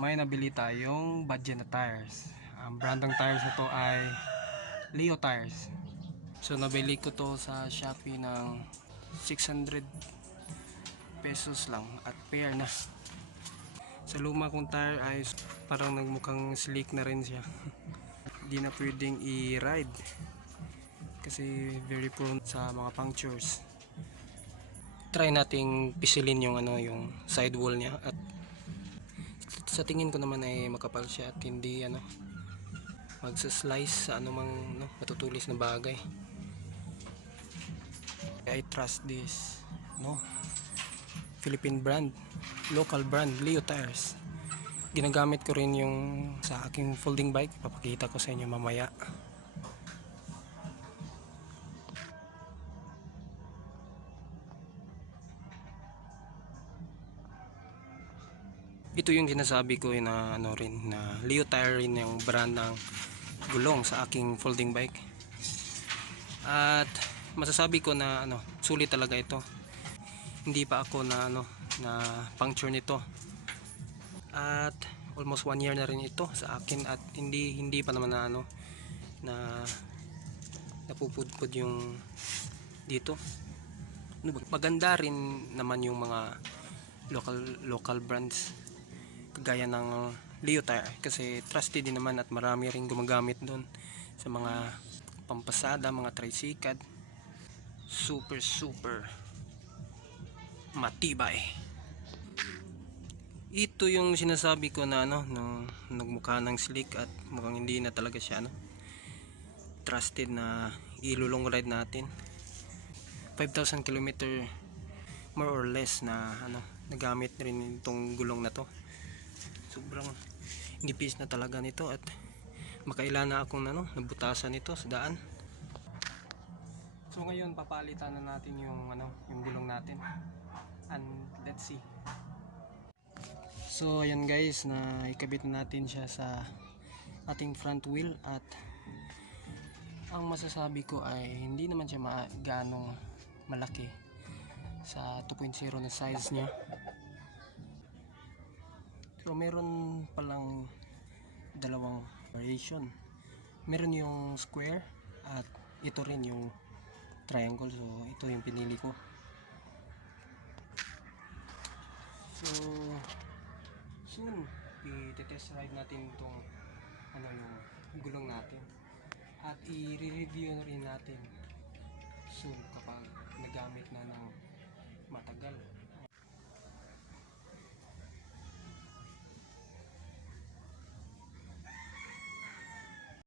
may nabili tayong budget na tires. Ang brand ng tires na to ay Leo Tires. So nabili ko to sa Shopee ng 600 pesos lang at pair na. Sa luma kong tire ay parang nagmukhang slick na rin siya. Hindi na pwedeng i-ride kasi very prone sa mga punctures. Try nating pisilin yung yung sidewall niya at sa tingin ko naman ay makapal siya at hindi magsa-slice sa anumang matutulis na bagay. I trust this Philippine brand, local brand, Leo Tires. Ginagamit ko rin yung sa aking folding bike, papakita ko sa inyo mamaya. Ito yung sinasabi ko na na Leo Tire rin yung brand ng gulong sa aking folding bike. At masasabi ko na sulit talaga ito. Hindi pa ako na puncture nito. At almost 1 year na rin ito sa akin at hindi pa naman na napupudpud yung dito. Maganda rin naman yung mga local brands kagaya ng Leo Tire kasi trusted din naman at marami ring gumagamit doon sa mga pampasada, mga tricycad. Super matibay. Ito yung sinasabi ko na nung nagmukha ng slick at mukhang hindi na talaga siya trusted na ilulong ride natin. 5,000 km more or less na nagamit rin itong gulong na to. Sobrang nipis na talaga nito at makailan na akong nabutasan nito sa daan. So ngayon papalitan na natin yung yung gulong natin. And let's see. So ayan guys, na ikabit na natin siya sa ating front wheel at ang masasabi ko ay hindi naman siya ganong malaki sa 2.0 na size niya. So meron palang dalawang variation. Meron yung square at ito rin yung triangle. So ito yung pinili ko. So soon i-test ride natin itong yung gulong natin at i-review na rin natin soon kapag nagamit na ng matagal.